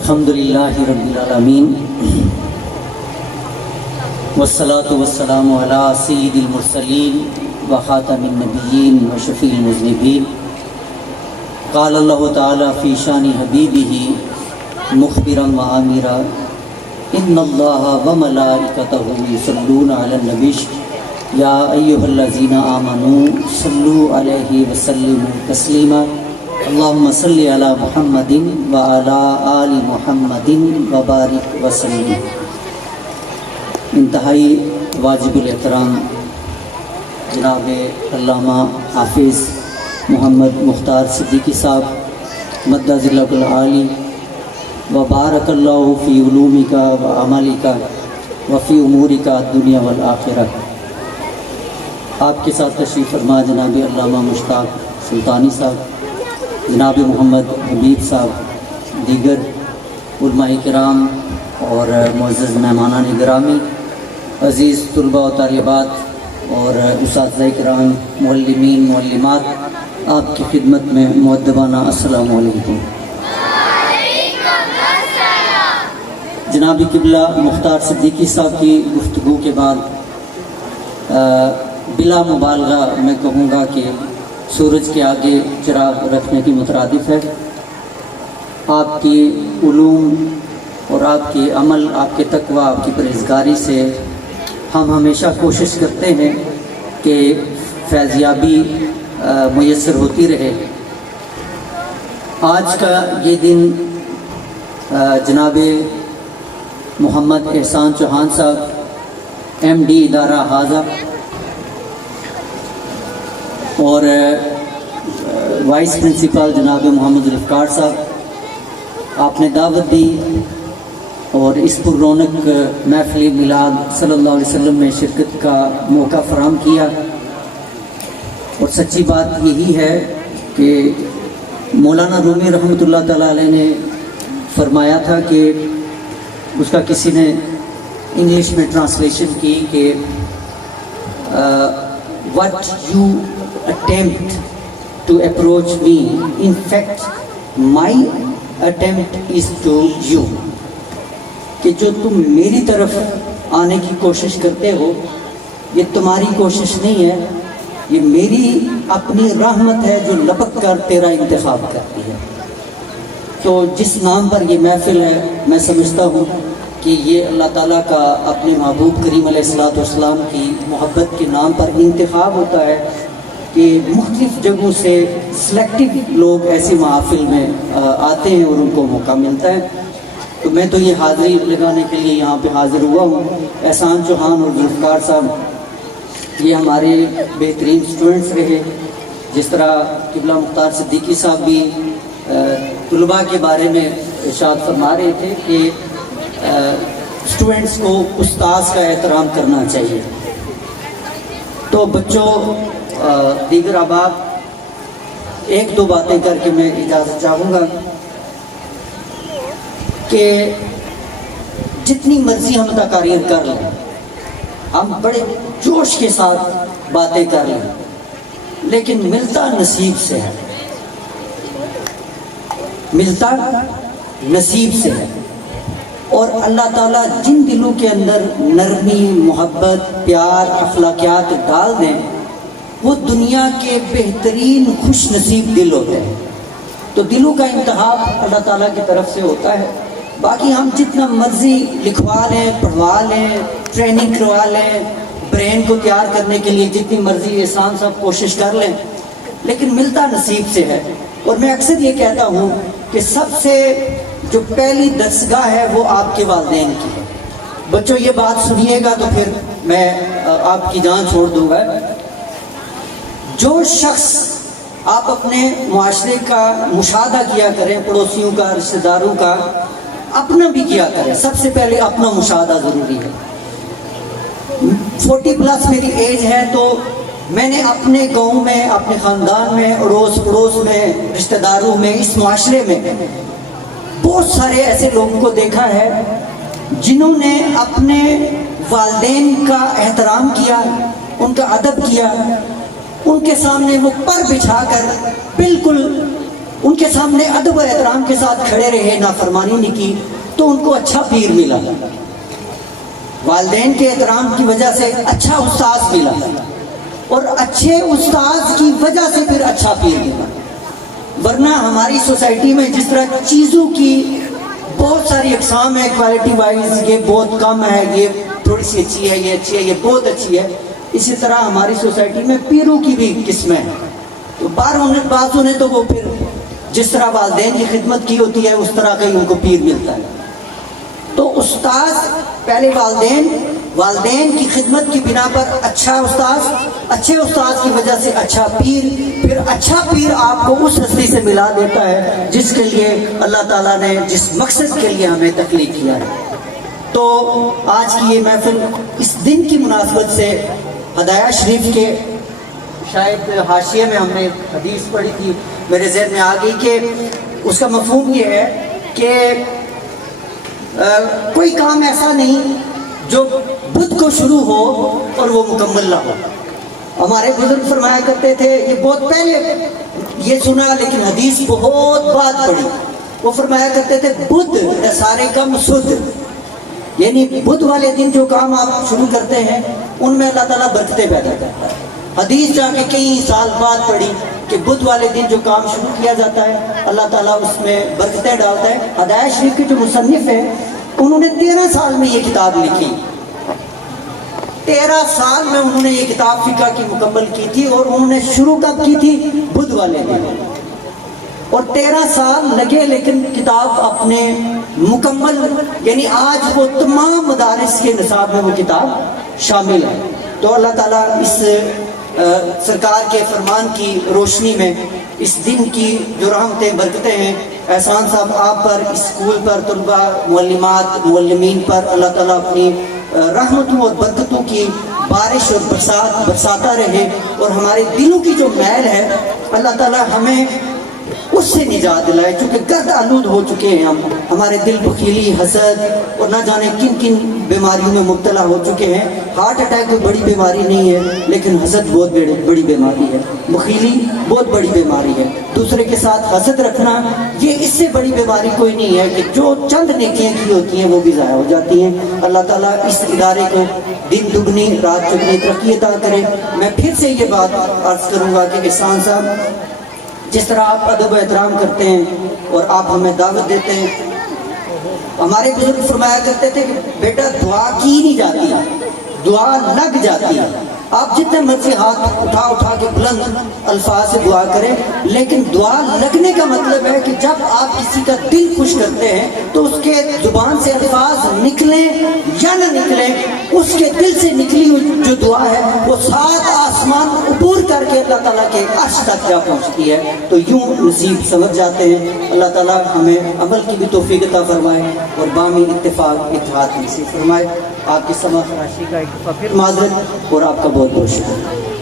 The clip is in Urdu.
الحمدللہ رب العالمین والصلاة والسلام علی سید المرسلین وخاتم النبیین وشفیع المذنبین قال اللہ تعالی فی شان حبیبہ مخبرا وآمرا ان اللہ وملائکتہ یصلون علی النبی یا ایھا الذین آمنوا صلوا علیہ وسلموا تسلیما اللہم صلی علی محمد وعلی آل محمد وبارک وسلم۔ انتہائی واجب الاحترام جناب علامہ حافظ محمد مختار صدیقی صاحب مدہ ذلہ العالی وبارک اللہ فی علومک و عملک وفی امورک الدنیا والآخرہ۔ آپ کے ساتھ تشریف فرما جناب علامہ مشتاق سلطانی صاحب، جناب محمد حبیب صاحب، دیگر علماء کرام اور معزز مہمانان گرامی، عزیز طلباء و طالبات اور اساتذہ کرام، معلمین معلمات، آپ کی خدمت میں مؤدبانہ السلام علیکم۔ جناب قبلہ مختار صدیقی صاحب کی گفتگو کے بعد بلا مبالغہ میں کہوں گا کہ سورج کے آگے چراغ رکھنے کی مترادف ہے۔ آپ کی علوم اور آپ کے عمل، آپ کے تقوی، آپ کی پرہیزگاری سے ہم ہمیشہ کوشش کرتے ہیں کہ فیضیابی میسر ہوتی رہے۔ آج کا یہ دن جناب محمد احسان چوہان صاحب، ایم ڈی ادارہ حاضہ اور وائس پرنسپل جناب محمد ذوالفقار صاحب، آپ نے دعوت دی اور اس پر رونق محفل میلاد صلی اللہ علیہ وسلم میں شرکت کا موقع فراہم کیا۔ اور سچی بات یہی ہے کہ مولانا رومی رحمۃ اللہ تعالیٰ علیہ نے فرمایا تھا کہ اس کا کسی نے انگلش میں ٹرانسلیشن کی کہ what you attempt to approach me, in fact my attempt is to you، کہ جو تم میری طرف آنے کی کوشش کرتے ہو یہ تمہاری کوشش نہیں ہے، یہ میری اپنی رحمت ہے جو لپک کر تیرا انتخاب کرتی ہے۔ تو جس نام پر یہ محفل ہے، میں سمجھتا ہوں کہ یہ اللہ تعالیٰ کا اپنے محبوب کریم علیہ الصلوۃ والسلام کی محبت کے نام پر انتخاب ہوتا ہے کہ مختلف جگہوں سے سلیکٹیو لوگ ایسی محافل میں آتے ہیں اور ان کو موقع ملتا ہے۔ تو میں تو یہ حاضری لگانے کے لیے یہاں پہ حاضر ہوا ہوں۔ احسان چوہان اور ذوالفقار صاحب یہ ہمارے بہترین سٹوڈنٹس رہے، جس طرح قبلہ مختار صدیقی صاحب بھی طلباء کے بارے میں ارشاد فرما رہے تھے کہ اسٹوڈنٹس کو استاذ کا احترام کرنا چاہیے۔ تو بچوں، دیگر احباب، ایک دو باتیں کر کے میں اجازت چاہوں گا کہ جتنی مرضی ہم تقاریر کر لیں، ہم بڑے جوش کے ساتھ باتیں کر لیں، لیکن ملتا نصیب سے ہے، ملتا نصیب سے ہے۔ اور اللہ تعالیٰ جن دلوں کے اندر نرمی، محبت، پیار، اخلاقیات ڈال دیں وہ دنیا کے بہترین خوش نصیب دل ہوتے ہیں۔ تو دلوں کا انتخاب اللہ تعالیٰ کی طرف سے ہوتا ہے۔ باقی ہم جتنا مرضی لکھوا لیں، پڑھوا لیں، ٹریننگ کروا لیں، برین کو تیار کرنے کے لیے جتنی مرضی احسان صاحب کوشش کر لیں، لیکن ملتا نصیب سے ہے۔ اور میں اکثر یہ کہتا ہوں کہ سب سے جو پہلی درسگاہ ہے وہ آپ کے والدین کی ہے۔ بچوں یہ بات سنیے گا تو پھر میں آپ کی جان چھوڑ دوں گا۔ جو شخص آپ اپنے معاشرے کا مشاہدہ کیا کریں، پڑوسیوں کا، رشتہ داروں کا، اپنا بھی کیا کریں، سب سے پہلے اپنا مشاہدہ ضروری ہے۔ 40 پلس میری ایج ہے تو میں نے اپنے گاؤں میں، اپنے خاندان میں، اڑوس پڑوس میں، رشتہ داروں میں، اس معاشرے میں بہت سارے ایسے لوگوں کو دیکھا ہے جنہوں نے اپنے والدین کا احترام کیا، ان کا ادب کیا، ان کے سامنے وہ پر بچھا کر بالکل ان کے سامنے ادب و احترام کے ساتھ کھڑے رہے, نافرمانی نہیں کی, تو ان کو اچھا پیر ملا. والدین کے احترام کی وجہ سے اچھا استاذ ملا, اور اچھے استاذ کی وجہ سے پھر اچھا پیر ملا. ورنہ ہماری سوسائٹی میں جس طرح چیزوں کی بہت ساری اقسام ہے, کوالٹی وائز یہ بہت کم ہے, یہ تھوڑی سی اچھی ہے, یہ اچھی ہے, یہ بہت اچھی ہے, اسی طرح ہماری سوسائٹی میں پیروں کی بھی قسمیں ہیں. تو بعض انہیں تو وہ پھر جس طرح والدین کی خدمت کی ہوتی ہے اس طرح کا ہی ان کو پیر ملتا ہے. تو استاذ پہلے والدین کی خدمت کی بنا پر اچھا استاذ, اچھے استاذ کی وجہ سے اچھا پیر, پھر اچھا پیر آپ کو اس ہستی سے ملا دیتا ہے جس کے لیے اللہ تعالیٰ نے جس مقصد کے لیے ہمیں تخلیق کیا ہے. تو آج کی یہ محفل اس دن کی مناسبت سے ہدایہ شریف کے شاید حاشیے میں ہم نے حدیث پڑھی تھی, میرے ذہن میں آ گئی کہ اس کا مفہوم یہ ہے کہ کوئی کام ایسا نہیں جو بدھ کو شروع ہو اور وہ مکمل نہ ہو. ہمارے بزرگ فرمایا کرتے تھے, یہ بہت پہلے یہ سنا لیکن حدیث بہت بعد پڑھی, وہ فرمایا کرتے تھے بدھ سارے کم سدھ, یعنی بدھ والے دن جو کام آپ شروع کرتے ہیں ان میں اللہ تعالیٰ برکتیں پیدا کرتا ہے. حدیث جا کے کئی سال بعد پڑھی کہ بدھ والے دن جو کام شروع کیا جاتا ہے اللہ تعالیٰ اس میں برکتیں ڈالتا ہے. ہدایہ شریف کے جو مصنف ہیں انہوں نے 13 سال میں یہ کتاب لکھی, 13 سال میں انہوں نے یہ کتاب فقہ کی مکمل کی تھی, اور انہوں نے شروع کب کی تھی؟ بدھ والے دن, اور 13 سال لگے لیکن کتاب اپنے مکمل, یعنی آج وہ تمام مدارس کے نصاب میں وہ کتاب شامل ہے. تو اللہ تعالیٰ اس سرکار کے فرمان کی روشنی میں اس دن کی جو رحمتیں برکتیں ہیں, احسان صاحب آپ پر, اسکول پر, طلباء, معلمات, معلمین پر اللہ تعالیٰ اپنی رحمتوں اور برکتوں کی بارش اور برساتا رہے, اور ہمارے دلوں کی جو میل ہے اللہ تعالیٰ ہمیں اس سے نجات دلائے, چونکہ گرد آلود ہو چکے ہیں ہم, ہمارے دل بخیلی, حسد اور نہ جانے کن کن بیماریوں میں مبتلا ہو چکے ہیں. ہارٹ اٹیک کوئی بڑی بیماری نہیں ہے لیکن حسد بہت بڑی بیماری ہے, بخیلی بہت بڑی بیماری ہے, دوسرے کے ساتھ حسد رکھنا یہ اس سے بڑی بیماری کوئی نہیں ہے کہ جو چند نیکیاں کی ہوتی ہیں وہ بھی ضائع ہو جاتی ہیں. اللہ تعالیٰ اس ادارے کو دن دگنی رات چگنی ترقی عطا کرے. میں پھر سے یہ بات عرض کروں گا کہ احسان صاحب جس طرح آپ ادب و احترام کرتے ہیں اور آپ ہمیں دعوت دیتے ہیں, ہمارے بزرگ فرمایا کرتے تھے کہ بیٹا دعا کی نہیں جاتی, دعا لگ جاتی ہے. آپ جتنے مرضی ہاتھ اٹھا کے بلند الفاظ سے دعا کریں, لیکن دعا لگنے کا مطلب ہے کہ جب آپ کسی کا دل خوش کرتے ہیں تو اس کے زبان سے الفاظ نکلیں یا نہ نکلیں, اس کے دل سے نکلی ہوئی جو دعا ہے وہ 7 آسمان عبور کر کے اللہ تعالیٰ کے عرش تک جا پہنچتی ہے. تو یوں نصیب سمجھ جاتے ہیں. اللہ تعالیٰ ہمیں عمل کی بھی توفیق عطا فرمائے اور بامی اتفاق اتحاد نصیب فرمائے. آپ کی سماع فراشی کا ایک دفعہ پھر معذرت, اور آپ کا بہت بہت شکریہ.